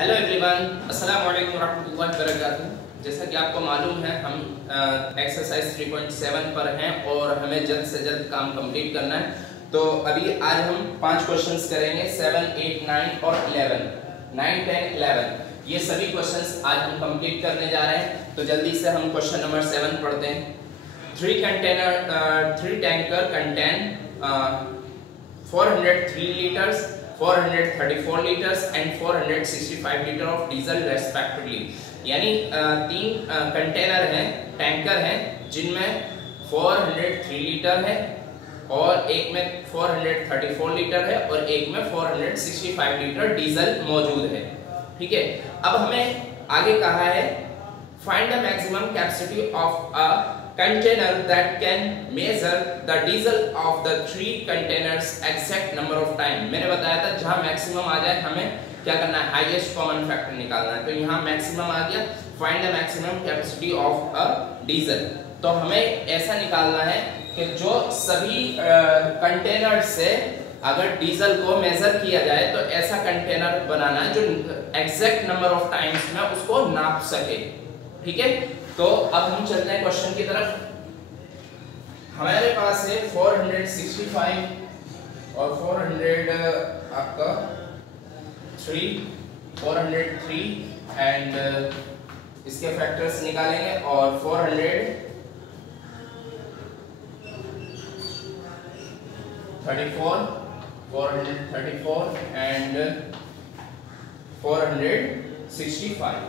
Hello everyone, अस्सलाम वालेकुम रहमतुल्लाहि व बरकातुहू। जैसा कि आपको मालूम है हम एक्सरसाइज 3.7 पर हैं और हमें जल्द से जल्द काम कंप्लीट करना है। तो अभी आज हम 5 क्वेश्चंस करेंगे, 7, 8, 9 और 11, 9, 10, 11 ये सभी क्वेश्चंस आज हम कंप्लीट करने जा रहे हैं। तो जल्दी से हम क्वेश्चन नंबर 7 पढ़ते हैं। 3 tanker contain 403 liters, 434 liters and 465 liter of diesel respectively। यानी 3 कंटेनर हैं, टैंकर हैं जिनमें 403 लीटर है और एक में 434 लीटर है और एक में 465 लीटर डीजल मौजूद है। ठीक है, अब हमें आगे कहा है find the maximum capacity of a container that can measure the diesel of the 3 containers exact number of time। मैंने बताया था जहां मैक्सिमम आ जाए हमें क्या करना है, हाईएस्ट कॉमन फैक्टर निकालना है। तो यहाँ मैक्सिमम आ गया, find the maximum capacity of a diesel. तो हमें ऐसा निकालना है कि जो सभी कंटेनर से अगर डीजल को मेजर किया जाए तो ऐसा कंटेनर बनाना है जो एग्जैक्ट नंबर ऑफ टाइम्स में उसको नाप सके। ठीक है, तो अब हम चलते हैं क्वेश्चन की तरफ। हमारे पास है 465 और 400 आपका 403 एंड इसके फैक्टर्स निकालेंगे और 434 एंड 465।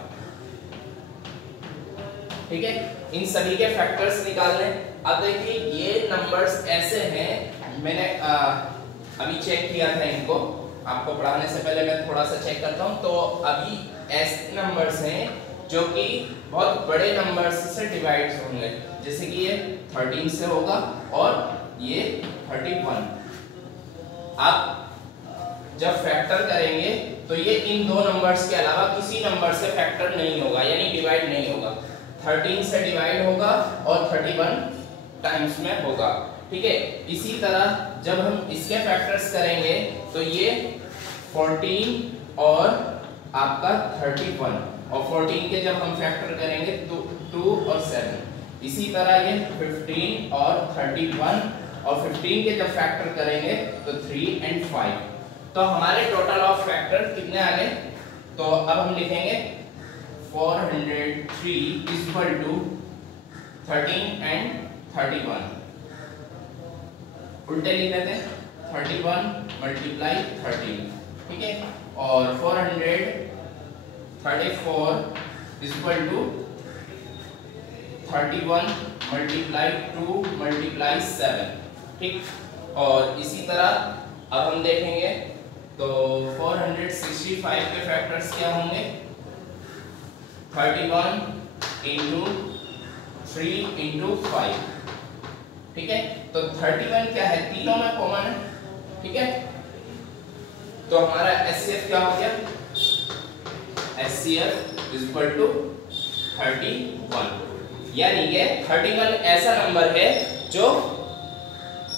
ठीक है, इन सभी के फैक्टर्स निकालने। अब देखिए ये नंबर्स ऐसे हैं, मैंने अभी चेक किया था इनको, आपको पढ़ाने से पहले मैं थोड़ा सा चेक करता हूं। तो अभी ऐसे नंबर्स हैं जो कि बहुत बड़े नंबर्स से डिवाइड होंगे, जैसे कि ये 13 से होगा और ये 31। आप जब फैक्टर करेंगे तो ये इन दो नंबर्स के अलावा किसी नंबर से फैक्टर नहीं होगा, यानी डिवाइड नहीं होगा। 13 से डिवाइड होगा और 31 टाइम्स में होगा। ठीक है, इसी तरह जब हम इसके फैक्टर्स करेंगे तो ये 14 और आपका 31 और 14 के जब हम फैक्टर करेंगे तो 2 और 7। इसी तरह ये 15 और 31 और 15 के जब फैक्टर करेंगे तो 3 और 5। तो हमारे टोटल ऑफ फैक्टर कितने आ गए? तो अब हम लिखेंगे 403 is equal to 13 and 31। उल्टे लिख देते हैं, 31 मल्टीप्लाई 13। ठीक है, और 434 is equal to 31 multiply 2 multiply 7। ठीक, और इसी तरह अब हम देखेंगे तो 465 के फैक्टर्स क्या होंगे? 31 into 3 into 5। ठीक है, तो 31 क्या है, तीनों में कॉमन है। ठीक है, तो हमारा HCF क्या हो गया? HCF is equal to 31। यानी कि 31 ऐसा नंबर है जो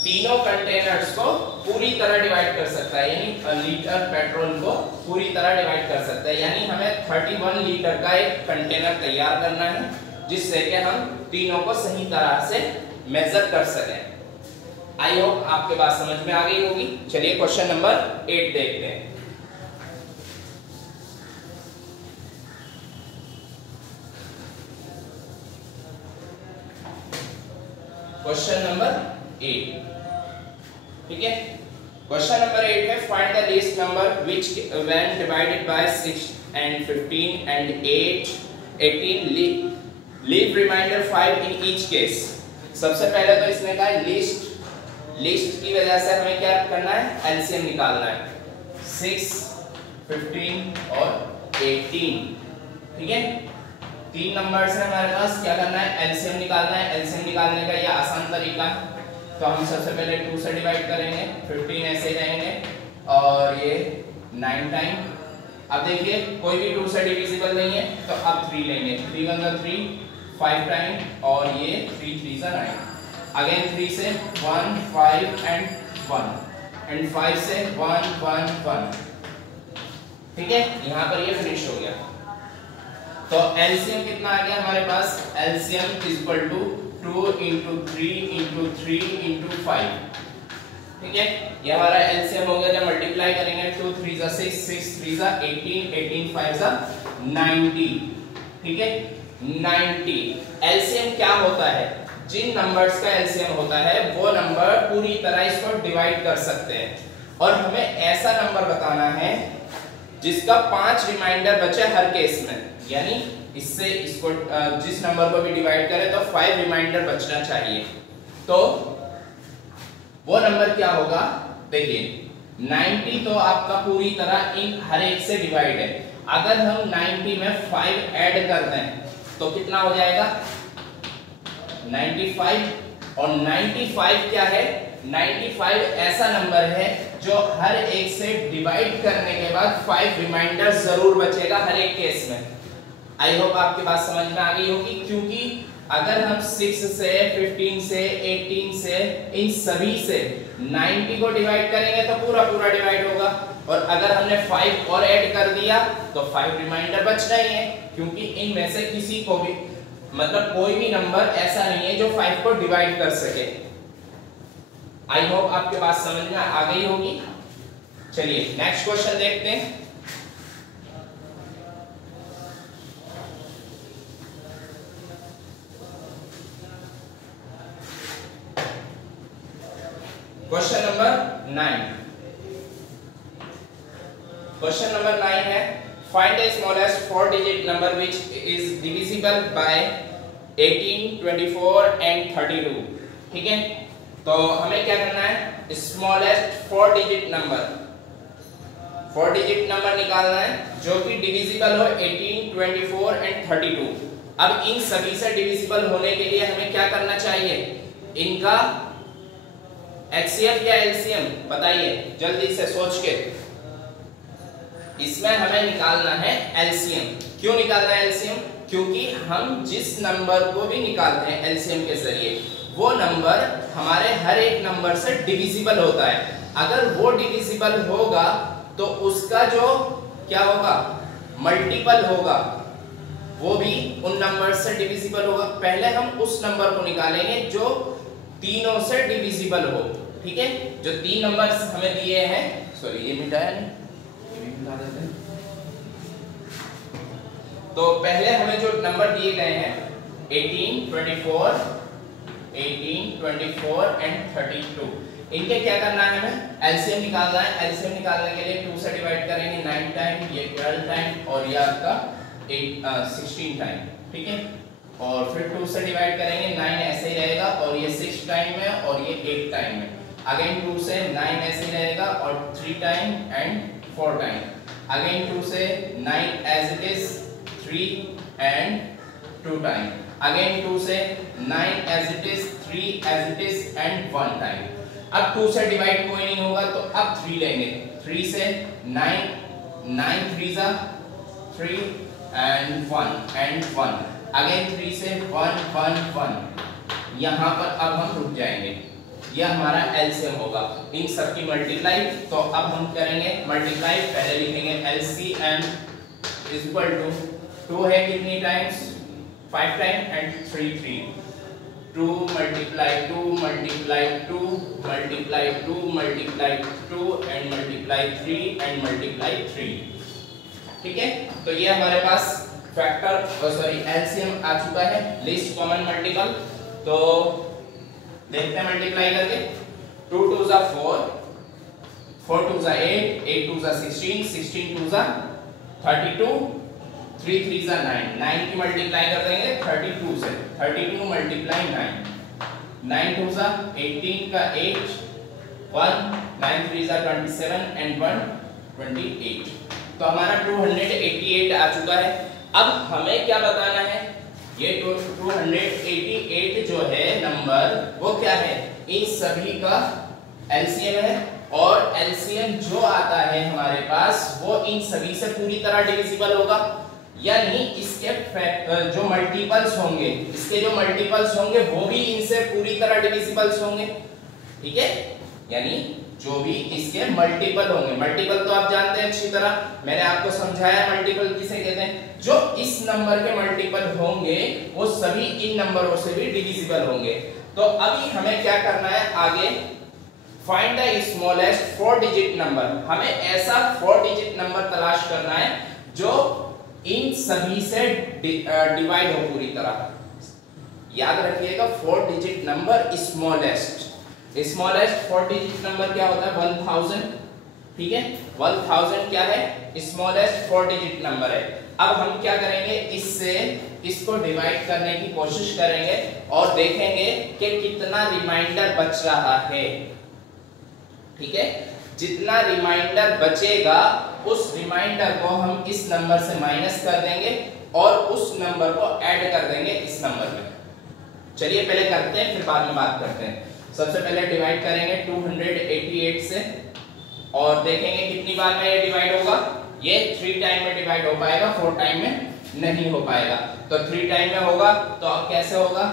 तीनों कंटेनर्स को पूरी तरह डिवाइड कर सकता है, यानी लीटर पेट्रोल को पूरी तरह डिवाइड कर सकता है। यानी हमें 31 लीटर का एक कंटेनर तैयार करना है जिससे कि हम तीनों को सही तरह से मेजर कर सकें। आई होप आपके बात समझ में आ गई होगी। चलिए क्वेश्चन नंबर 8 देखते हैं। Question number 8। ठीक है, क्वेश्चन नंबर 8 है find the least number which when divided by 6 and 15 and 8 18 leave remainder 5 in each case. सबसे पहले तो इसने कहा लिस्ट की वजह से हमें क्या करना है, एलसीएम निकालना है। 6, 15 और 18। ठीक है, 3 नंबर्स है हमारे पास, क्या करना है, एलसीएम निकालना है। एलसीएम निकालने का ये आसान तरीका है। तो हम सबसे पहले 2 से डिवाइड करेंगे, 15 ऐसे जाएंगे और ये 9 टाइम। अब देखिए कोई भी 2 से डिविजिबल नहीं है तो अब 3 लेंगे, 3 1 3 5 टाइम और ये 3 3 9। अगेन 3 से 1 5 एंड 1 एंड 5 से 1 1 1 ठीक है, यहाँ पर ये फिनिश हो गया। तो एलसीएम कितना आ गया हमारे पास, LCM is equal to 2 into 3 into 3 into 5। ठीक है, ये हमारा एलसीएम हो गया। जब मल्टीप्लाई करेंगे 2 3 जा 6 6 3 जा 18 18 5 जा 90। ठीक है, 90। एलसीएम क्या होता है, जिन नंबर्स का एलसीएम होता है वो नंबर पूरी तरह इसको डिवाइड कर सकते हैं, और हमें ऐसा नंबर बताना है जिसका 5 रिमाइंडर बचे हर केस में, यानी इससे इसको जिस नंबर को भी डिवाइड करें तो 5 रिमाइंडर बचना चाहिए। तो वो नंबर क्या होगा, देखिए 90 तो आपका पूरी तरह इन हर एक से डिवाइड है। अगर हम 90 में 5 ऐड कर दें तो कितना हो जाएगा 95। और 95 क्या है, 95 ऐसा नंबर है जो हर एक से डिवाइड करने के बाद 5 रिमाइंडर जरूर बचेगा हर एक केस में। आई होप आपके बात समझ में आ गई होगी, क्योंकि अगर हम 6 से 15 से 18 से इन सभी से 90 को डिवाइड करेंगे तो पूरा पूरा डिवाइड होगा, और अगर हमने 5 और ऐड कर दिया तो 5 रिमाइंडर बचना ही है, क्योंकि इनमें से किसी को भी मतलब कोई भी नंबर ऐसा नहीं है जो 5 को डिवाइड कर सके। आई होप आपके बात समझ में आ गई होगी। चलिए नेक्स्ट क्वेश्चन देखते हैं। Question number 9। क्वेश्चन नंबर 9 है, find the smallest 4 digit number which is divisible by 18, 24 and 32। ठीक है, तो हमें क्या करना है, smallest 4 digit number, 4 digit number निकालना है जो कि डिविजिबल हो 18, 24 एंड 32। अब इन सभी से डिविजिबल होने के लिए हमें क्या करना चाहिए, इनका एचसीएफ या एलसीएम बताइए जल्दी से सोच के। इसमें हमें निकालना है एलसीएम। क्यों निकालना है एलसीएम, क्योंकि हम जिस नंबर को भी निकालते हैं एलसीएम के जरिए वो नंबर हमारे हर एक नंबर से डिविजिबल होता है। अगर वो डिविजिबल होगा तो उसका जो क्या होगा, मल्टीपल होगा, वो भी उन नंबर से डिविजिबल होगा। पहले हम उस नंबर को निकालेंगे जो तीनों से डिविजिबल हो। ठीक है, जो 3 नंबर्स हमें दिए हैं, सॉरी ये मिटाया नहीं, ये भी मिटा देते हैं। तो पहले हमें जो नंबर दिए गए हैं 18, 24 एंड 32, इनके क्या करना है, हमें एलसीएम निकालना है। एलसीएम निकालने के लिए 2 से डिवाइड करेंगे 9 टाइम, ये 12 टाइम, और ये आपका 16 टाइम। ठीक है, और फिर 2 से डिवाइड करेंगे 9 ऐसे ही रहेगा, और ये 6 टाइम है और ये 8 टाइम है। अगेन 2 से 9 ऐसे ही रहेगा और 3 टाइम एंड 4 टाइम। अगेन 2 से 9 as it is 3 and 2 time. Again 2 से 9 as it is 3 as it is and 1 time. अब 2 से डिवाइड कोई नहीं होगा तो अब 3 लेंगे। 3 से 9 9 3 जा 3 एंड 1 अगेन 3 से 1 1 1। यहाँ पर अब हम रुक जाएंगे, यह हमारा एलसीएम होगा इन सब की मल्टीप्लाई। तो अब हम करेंगे मल्टीप्लाई, पहले लिखेंगे एलसीएम इज इक्वल टू 2 है कितनी times, 5 time and 3 3। 2 multiply 2 multiply 2 multiply 2 multiply 2 and multiply 3 and multiply 3। ठीक है, तो ये हमारे पास फैक्टर सॉरी एलसीएम आ चुका है, लीस्ट कॉमन मल्टीपल। तो देखते हैं मल्टीप्लाई करके। 2 2 जा 4, 4 2 जा 8, 8 2 जा 16, 16 2 जा 32, 3 3 जा 9, 9 की मल्टीप्लाई कर देंगे 32 से, 32 मल्टीप्लाई 9, 9 2 जा 18 का 8, 1 9 3 जा 27 एंड 1 28। तो हमारा 288 आ चुका है। अब हमें क्या बताना है, ये 288 जो है नंबर वो क्या है, इन सभी का एलसीएम है, और एलसीएम जो आता है हमारे पास वो इन सभी से पूरी तरह डिविजिबल होगा, यानी इसके जो मल्टीपल्स होंगे, इसके जो मल्टीपल्स होंगे वो भी इनसे पूरी तरह डिविजिबल्स होंगे। ठीक है, यानी जो भी इसके मल्टीपल होंगे, मल्टीपल तो आप जानते हैं अच्छी तरह, मैंने आपको समझाया मल्टीपल किसे कहते हैं, जो इस नंबर के मल्टीपल होंगे वो सभी इन नंबरों से भी डिविजिबल होंगे। तो अभी हमें क्या करना है आगे, find the smallest 4 digit number, हमें ऐसा 4 डिजिट नंबर तलाश करना है जो इन सभी से डिवाइड हो पूरी तरह। याद रखिएगा 4 digit number smallest 4 digit number क्या होता है 1000, ठीक है 1000 क्या है स्मॉलेस्ट 4 डिजिट नंबर है। अब हम क्या करेंगे, इसको डिवाइड करने की कोशिश करेंगे और देखेंगे कि कितना रिमाइंडर बच रहा है, ठीक है। जितना रिमाइंडर बचेगा उस रिमाइंडर को हम इस नंबर से माइनस कर देंगे और उस नंबर को ऐड कर देंगे इस नंबर में। चलिए पहले करते हैं फिर बाद में बात करते हैं। सबसे पहले डिवाइड करेंगे 288 से और देखेंगे कितनी बार में ये डिवाइड होगा। ये 3 टाइम में डिवाइड हो पाएगा, 4 टाइम में नहीं हो पाएगा। तो 3 टाइम में होगा तो अब कैसे होगा।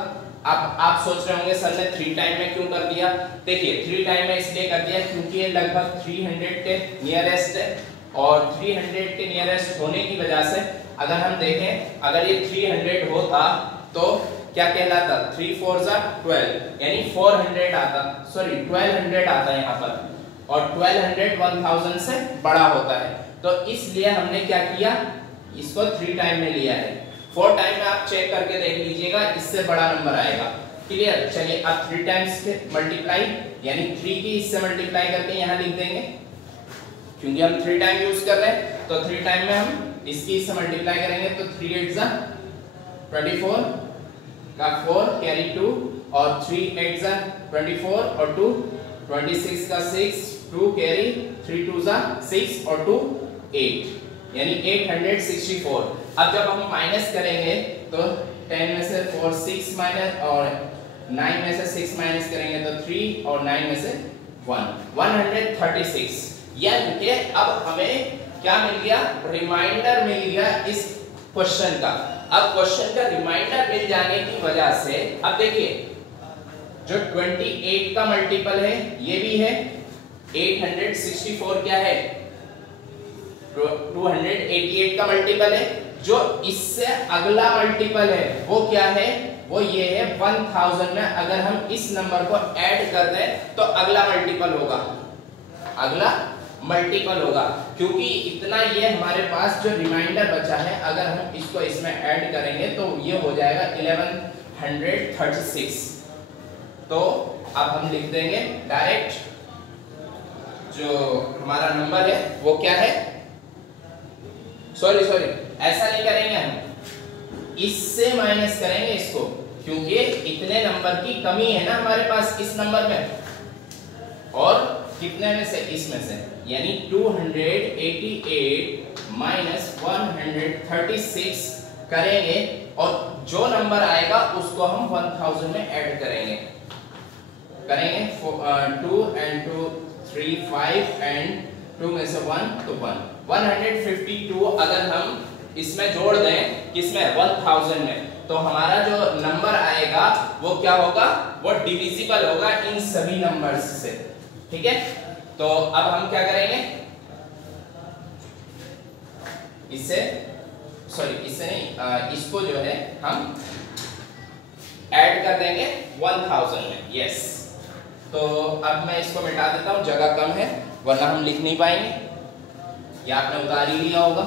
अब आप सोच रहे होंगे सर ने 3 टाइम में क्यों कर दिया। देखिए 3 टाइम में इसलिए कर दिया क्योंकि ये लगभग 300 के नियरेस्ट है और 300 के नियरेस्ट होने की वजह से अगर हम देखें, अगर ये 300 होता तो क्या कहलाता 3 4 12 यानी 400 आता, सॉरी 1200 आता यहाँ पर और 1200 1000 से बड़ा होता है। तो इसलिए हमने क्या किया, इसको 3 टाइम में लिया है। 4 टाइम में आप चेक करके देख लीजिएगा, इससे बड़ा नंबर आएगा। क्लियर। चलिए अब 3 टाइम्स के मल्टीप्लाई यानी 3 की इससे मल्टीप्लाई करके यहाँ लिख देंगे क्योंकि हम 3 टाइम यूज कर रहे हैं। तो 3 टाइम में हम इसकी इससे मल्टीप्लाई करेंगे तो 3 8 24 का 4 कैरी 2 और 3 8 24 और 2 26 का 6 2 कैरी 3 2 6 और 2 8 यानी 864। अब जब हम माइनस करेंगे तो 10 में से 4 6 माइनस और 9 में से 6 माइनस करेंगे तो 3 और 9 में से 1 136। यानी कि अब हमें क्या मिल गया, रिमाइंडर मिल गया इस क्वेश्चन का। अब क्वेश्चन का रिमाइंडर मिल जाने की वजह से अब देखिए जो 28 का मल्टीपल है ये भी है 864 क्या है 288 का मल्टीपल है। जो इससे अगला मल्टीपल है वो क्या है, वो ये है 1000 में अगर हम इस नंबर को ऐड कर दें तो अगला मल्टीपल होगा, अगला मल्टीपल होगा क्योंकि इतना ये हमारे पास जो रिमाइंडर बचा है अगर हम इसको इसमें ऐड करेंगे तो ये हो जाएगा 1136। तो अब हम लिख देंगे डायरेक्ट जो हमारा नंबर है वो क्या है, सॉरी ऐसा नहीं करेंगे, हम इससे माइनस करेंगे इसको क्योंकि इतने नंबर की कमी है ना हमारे पास इस नंबर में और कितने में से इसमें से यानी 288 माइनस 136 करेंगे और जो नंबर आएगा उसको हम 1000 में ऐड करेंगे 2 and 2 3 5 and 2 में से 1 तो 152 अगर हम इसमें जोड़ दें किसमें 1000 में तो हमारा जो नंबर आएगा वो क्या होगा, वो डिविजिबल होगा इन सभी नंबर्स से, ठीक है। तो अब हम क्या करेंगे, इससे नहीं इसको जो है हम ऐड कर देंगे 1000 में, यस। तो अब मैं इसको मिटा देता हूं, जगह कम है वरना हम लिख नहीं पाएंगे, या आपने उतार ही लिया होगा।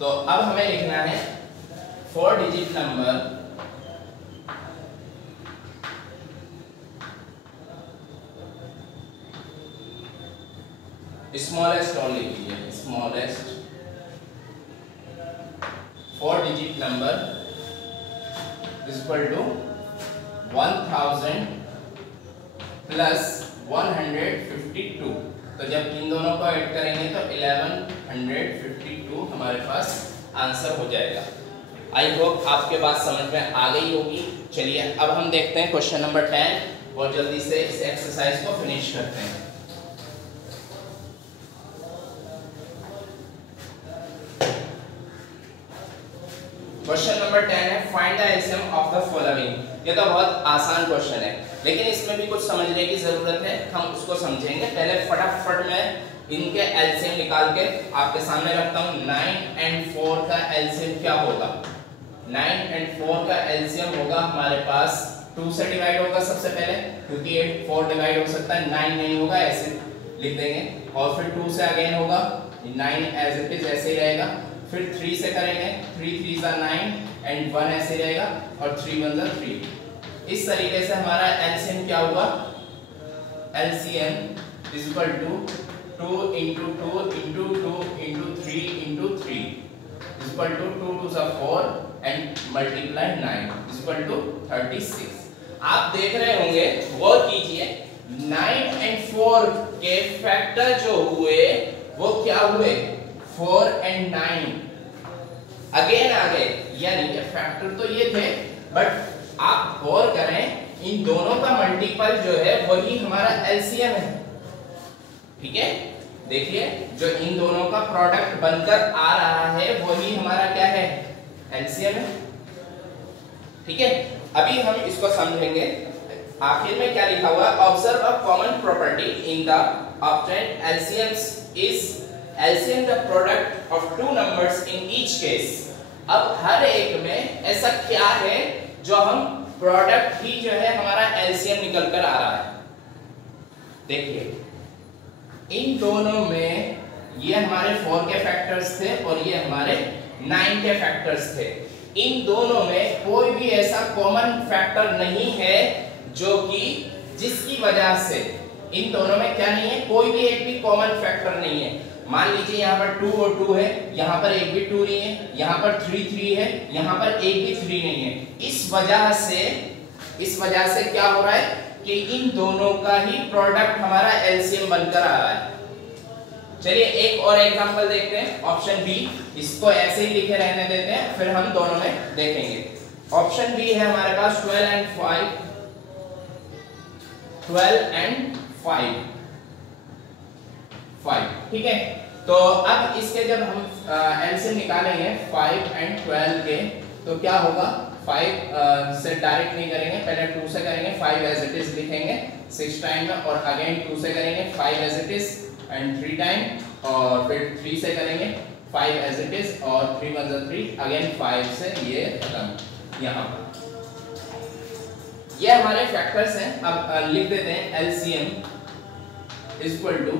तो अब हमें लिखना है 4 डिजिट नंबर स्मॉलेस्ट और लिख लीजिए, smallest 4 digit number is equal to 1000 plus 152। तो जब इन दोनों को ऐड करेंगे तो 1152 हमारे पास आंसर हो जाएगा। आई होप आपके बात समझ में आ गई होगी। चलिए अब हम देखते हैं क्वेश्चन नंबर 10 और जल्दी से इस एक्सरसाइज को फिनिश करते हैं। क्वेश्चन नंबर 10 है find the LCM of the following. ये तो बहुत आसान क्वेश्चन है, लेकिन इसमें भी कुछ समझने की जरूरत है, हम उसको समझेंगे। पहले फटाफट मैं इनके एलसीएम निकाल के आपके सामने रखता हूँ। 9 और 4 का एलसीएम क्या होगा? 9 और 4 का एलसीएम होगा हमारे पास 2 से डिवाइड होगा सबसे पहले, क्योंकि 8 4 डिवाइड हो सकता है, 9 नहीं होगा, ऐसे लिख देंगे। और फिर 2 से अगेन होगा, 9 एज इट इज ऐसे ही रहेगा। फिर 3 से करेंगे, 3 3 सा 9 एंड 1 ऐसे रहेगा, और 3 1 सा 3। इस तरीके से हमारा एलसीएम क्या हुआ? LCM is equal to 2 into 2 into 2 into 3 into 3 is equal to 2 2 सा 4 and multiply 9 is equal to 36। आप देख रहे होंगे, गौर कीजिए, 9 and 4 के फैक्टर जो हुए वो क्या हुए? 4 and 9 अगेन आ गए, यानी कि फैक्टर तो ये थे, बट आप गौर करें इन दोनों का मल्टीपल जो है वही हमारा एलसीएम है। ठीक है, देखिए जो इन दोनों का प्रोडक्ट बनकर आ रहा है वही हमारा क्या है? एलसीएम है। ठीक है, अभी हम इसको समझेंगे। आखिर में क्या लिखा हुआ? Observe a common property in the obtained LCMs is LCM the product of two numbers in each case. अब हर एक में ऐसा क्या है जो हम प्रोडक्ट ही जो है हमारा एलसीएम निकल कर आ रहा है? देखिए, इन दोनों में ये हमारे 4 के फैक्टर्स थे और ये हमारे 9 के फैक्टर्स थे। इन दोनों में कोई भी ऐसा कॉमन फैक्टर नहीं है जो कि जिसकी वजह से इन दोनों में क्या नहीं है? कोई भी एक भी कॉमन फैक्टर नहीं है। मान लीजिए यहाँ पर 2 और 2 है, यहाँ पर एक भी 2 नहीं है, यहाँ पर 3 3 है, यहाँ पर एक भी 3 नहीं है। इस वजह से क्या हो रहा है कि इन दोनों का ही प्रोडक्ट हमारा एलसीएम बनकर आ रहा है। चलिए एक और एग्जांपल देखते हैं, ऑप्शन बी। इसको ऐसे ही लिखे रहने देते हैं, फिर हम दोनों में देखेंगे। ऑप्शन बी है हमारे पास 12 and 5, 12 and 5। ठीक है, तो अब इसके जब हम एलसीएम निकालेंगे 5 and 12 के, तो क्या होगा? 5 से डायरेक्ट नहीं करेंगे, पहले 2 से करेंगे, 5 एज इट इज लिखेंगे 6 टाइम में, और अगेन 2 से करेंगे 5 as it is and 3 time, और फिर 3 से करेंगे 5 एज इट इज और 3 1 जा 3, अगेन 5 से ये खत्म। यहाँ ये हमारे फैक्टर्स हैं। अब लिख देते हैं LCM is equal to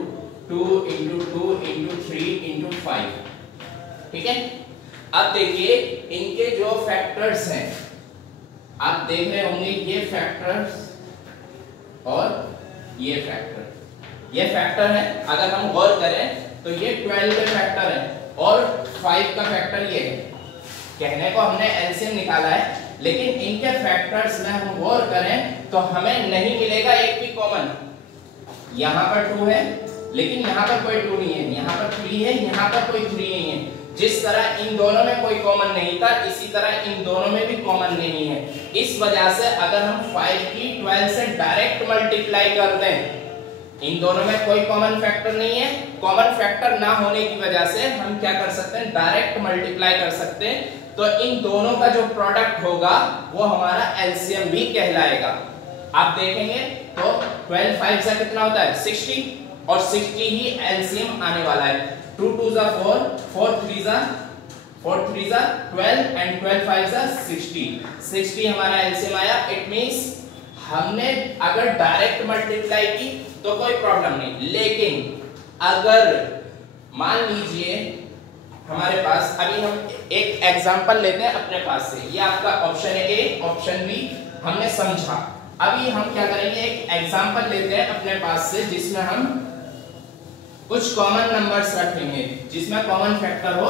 2 into 2 into 3 into 5। ठीक है, अब देखिए इनके जो फैक्टर्स हैं, आप देख रहे होंगे ये फैक्टर्स और ये फैक्टर है। अगर हम गौर करें तो ये 12 के फैक्टर है और 5 का फैक्टर ये है। कहने को हमने एलसीएम निकाला है, लेकिन इनके फैक्टर्स में हम गौर करें तो हमें नहीं मिलेगा एक भी कॉमन। यहाँ पर 2 है, लेकिन यहाँ पर कोई 2 नहीं है, यहाँ पर 3 है, यहाँ पर कोई 3 नहीं है। जिस तरह इन दोनों में कोई कॉमन नहीं था, इसी तरह इन दोनों में भी कॉमन नहीं है। इस वजह से अगर हम 5 की 12 से डायरेक्ट मल्टीप्लाई कर दें, इन दोनों में कोई कॉमन फैक्टर नहीं है। कॉमन फैक्टर ना होने की वजह से हम क्या कर सकते हैं? डायरेक्ट मल्टीप्लाई कर सकते हैं। तो इन दोनों का जो प्रोडक्ट होगा वो हमारा एलसीएम भी कहलाएगा। आप देखेंगे तो 12 5 से कितना होता है? 60, और 60 ही एलसीएम आने वाला है। 2 2 जा 4, 4 3 जा 12 एंड 12 5 जा 60। 60 हमारा एलसीएम आया। इट मींस हमने अगर डायरेक्ट मल्टीप्लाई की तो कोई प्रॉब्लम नहीं, लेकिन अगर मान लीजिए हमारे पास, अभी हम एक एग्जांपल लेते हैं अपने पास से। ये आपका ऑप्शन ए, ऑप्शन बी हमने समझा। अभी हम क्या करेंगे? एक एग्जांपल लेते हैं अपने पास से जिसमें हम कुछ कॉमन नंबर्स रखेंगे, जिसमें कॉमन फैक्टर हो,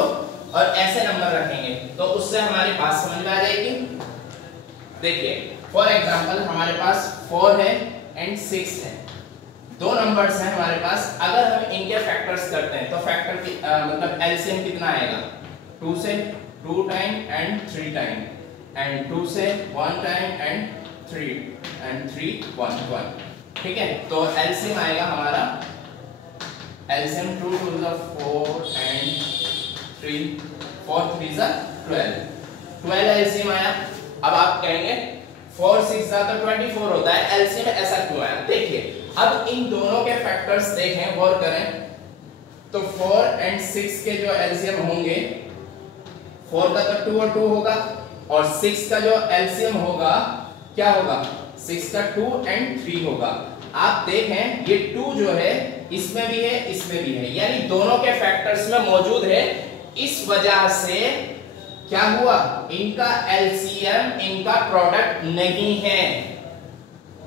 और ऐसे नंबर रखेंगे तो उससे हमारी बात समझ में आ जाएगी। देखिए फॉर एग्जांपल हमारे पास 4 है एंड 6 है, दो नंबर्स हैं हमारे पास। अगर हम इनके फैक्टर्स करते हैं तो फैक्टर की मतलब एलसीएम कितना आएगा? 2 से 2 टाइम एंड 3 टाइम, एंड 2 से 1 टाइम एंड 3 1 1। ठीक है, तो एलसीएम आएगा हमारा, एलसीएम 2 2 4 एंड 3 4 3 12। 12 एलसीएम आया। अब आप कहेंगे 4 6 तो 24 होता है, एलसीएम ऐसा क्यों आया? देखिए अब इन दोनों के फैक्टर्स देखें, गौर करें तो 4 और 6 के जो एलसीएम होंगे, 4 का तो 2 और 2 होगा और 6 का जो एलसीएम होगा क्या होगा? 6 का 2 और 3 होगा। आप देखें ये 2 जो है इसमें भी है इसमें भी है, यानी दोनों के फैक्टर्स में मौजूद है। इस वजह से क्या हुआ? इनका एलसीएम इनका प्रोडक्ट नहीं है,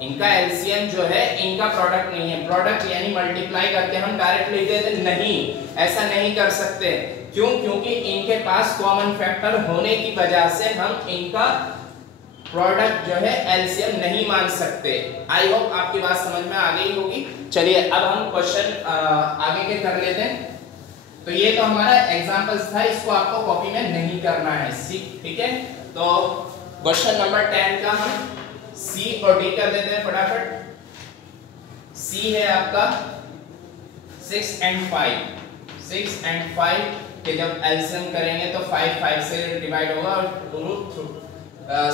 इनका एलसीएम जो है इनका प्रोडक्ट नहीं है। प्रोडक्ट यानी मल्टीप्लाई करके हम डायरेक्ट लिख देते, नहीं ऐसा नहीं कर सकते। क्यों? क्योंकि इनके पास कॉमन फैक्टर होने की वजह से हम इनका प्रोडक्ट जो है एलसीएम नहीं मान सकते। आई होप आपकी बात समझ में आ गई होगी। चलिए अब हम क्वेश्चन आगे के कर लेते हैं। तो ये तो हमारा एग्जांपल्स था, इसको आपको कॉपी में नहीं करना है, ठीक है। तो क्वेश्चन नंबर 10 का हम सी और डी कर देते हैं फटाफट। सी है आपका 6 और 5, 6 और 5 के जब एलसीएम करेंगे तो 5 से डिवाइड होगा और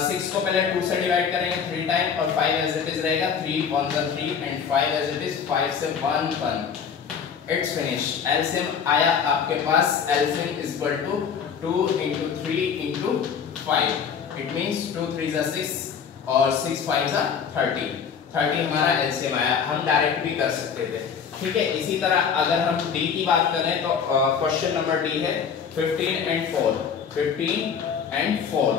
6 को पहले 2 से डिवाइड करेंगे 3 टाइम और 5 एज इट इज रहेगा, 3 1 जा 3 एंड 5 एज इट इज, 5 से 1 1। It's finish. एलसीएम आया आपके पास, LCM is equal to 2 into 3 into 5। It means 2 3 जा 6 और 6 5 जा 30। 30 हमारा एलसीएम आया। हम डायरेक्ट भी कर सकते थे, ठीक है। इसी तरह अगर हम डी की बात करें तो क्वेश्चन नंबर डी है 15 and 4, 15 and 4।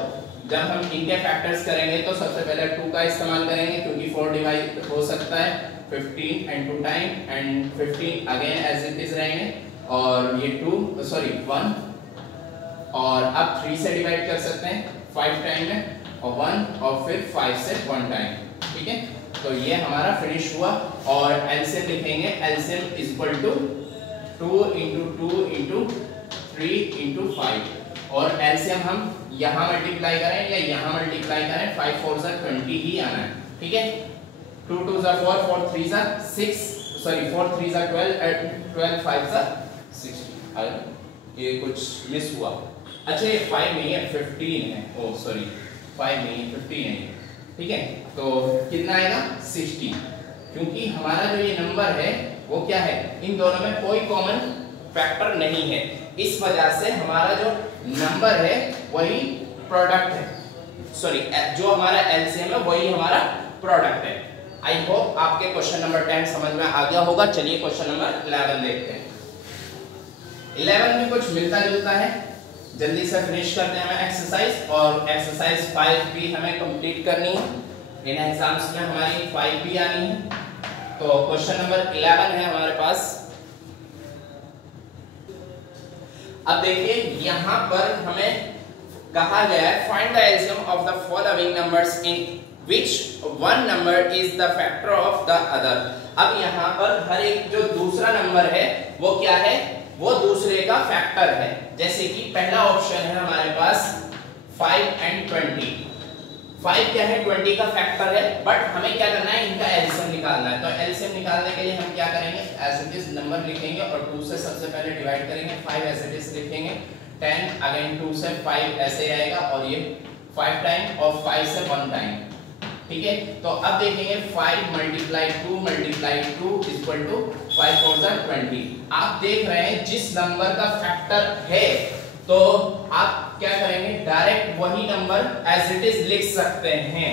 जब हम इनके फैक्टर्स करेंगे तो सबसे पहले 2 का इस्तेमाल करेंगे क्योंकि 4 डिवाइड हो सकता है 15 and 2 time and 15 again as it is रहेंगे और ये 1 और अब 3 से डिवाइड कर सकते हैं 5 टाइम में और 1 और फिर 5 से 1 टाइम, ठीक है। तो ये हमारा फिनिश हुआ और एलसीएम लिखेंगे, LCM is equal to 2 into 2 into 3 into 5 और एलसीएम हम यहाँ मल्टीप्लाई करें या यहाँ मल्टीप्लाई करें 5 4 जा 20 ही आना है, ठीक है। 2 2 जा 4, 4 3 जा 6, सॉरी 4 3 जा 12 and 12 5 जा 60। ये कुछ मिस हुआ। अच्छा ये 5 नहीं है 15 है, ओ सॉरी 5 नहीं है 15 है, ठीक है। तो कितना आएगा 60, क्योंकि हमारा जो ये नंबर है वो क्या है, इन दोनों में कोई कॉमन फैक्टर नहीं है। इस वजह से हमारा जो नंबर है वही प्रोडक्ट है, सॉरी जो हमारा एलसीएम है वही हमारा प्रोडक्ट है। आई होप आपके क्वेश्चन नंबर 10 समझ में आ गया होगा। चलिए क्वेश्चन नंबर 11 देखते हैं। 11 में कुछ मिलता जुलता है, जल्दी से फिनिश करते हैं हमें एक्सरसाइज, और एक्सरसाइज 5 भी हमें कंप्लीट करनी है। इन एग्जाम्स में हमारी 5 भी आनी है। तो क्वेश्चन नंबर 11 है हमारे पास। अब देखिए यहाँ पर हमें कहा गया है find the LCM of the following numbers in which one number is the factor of the other। अब यहाँ पर हर एक जो दूसरा नंबर है वो क्या है, वो दूसरे का फैक्टर है। जैसे कि पहला ऑप्शन है हमारे पास 5 and 20। 5 क्या है, 20 का फैक्टर है, बट हमें क्या करना है, इनका एलसीएम निकालना है। तो एलसीएम निकालने के लिए हम क्या करेंगे, एज इट इज नंबर लिखेंगे और 2 से सबसे पहले डिवाइड करेंगे, 5 एज इट इज लिखेंगे, 10 अगेन 2 से 5 ऐसे आएगा और ये 5 टाइम और 5 से 1 टाइम, ठीक है। तो अब देखेंगे 5 मल्टीप्लाई 2 मल्टीप्लाई 2 इक्वल टू 5 4 जा 20। आप देख रहे हैं जिस नंबर का फैक्टर है तो आप क्या करेंगे, डायरेक्ट वही नंबर एज इट इज लिख सकते हैं।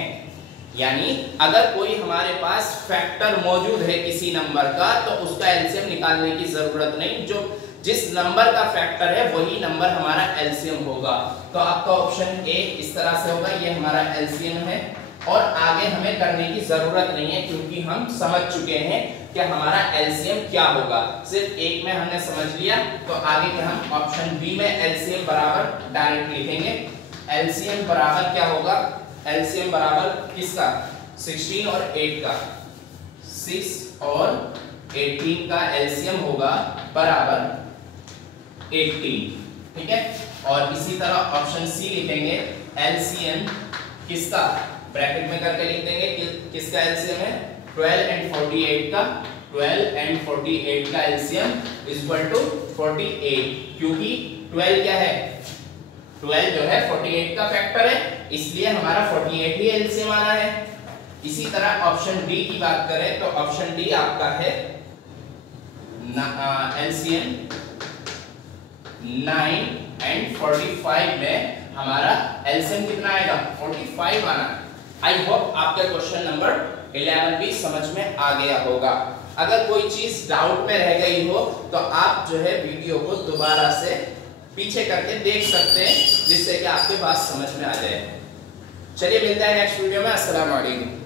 यानी अगर कोई हमारे पास फैक्टर मौजूद है किसी नंबर का तो उसका एलसीएम निकालने की जरूरत नहीं, जो जिस नंबर का फैक्टर है वही नंबर हमारा एलसीएम होगा। तो आपका ऑप्शन ए इस तरह से होगा, ये हमारा एलसीएम है और आगे हमें करने की जरूरत नहीं है क्योंकि हम समझ चुके हैं कि हमारा एलसीएम क्या होगा। सिर्फ एक में हमने समझ लिया, तो आगे के हम ऑप्शन बी में एलसीएम बराबर डायरेक्ट लिखेंगे। एलसीएम बराबर क्या होगा, एलसीएम बराबर किसका, 16 और 8 का, 6 और 18 का एलसीएम होगा बराबर 18, ठीक है। और इसी तरह ऑप्शन सी लिखेंगे, एलसीएम किसका, ब्रैकेट में करके लिख देंगे किसका एलसीएम है, 12 and 48 का, 12 and 48 का एलसीएम इज इक्वल टू 48, क्योंकि 12 क्या है, 12 जो है 48 का फैक्टर है, इसलिए हमारा 48 ही एलसीएम आना है। इसी तरह ऑप्शन डी की बात करें तो ऑप्शन डी आपका है एलसीएम 9 एंड 45 में हमारा एलसीएम कितना आएगा 45 आना। आई होप आपका क्वेश्चन नंबर 11 भी समझ में आ गया होगा। अगर कोई चीज डाउट में रह गई हो तो आप जो है वीडियो को दोबारा से पीछे करके देख सकते हैं, जिससे कि आपके पास समझ में आ जाए। चलिए मिलते हैं नेक्स्ट वीडियो में। अस्सलाम वालेकुम।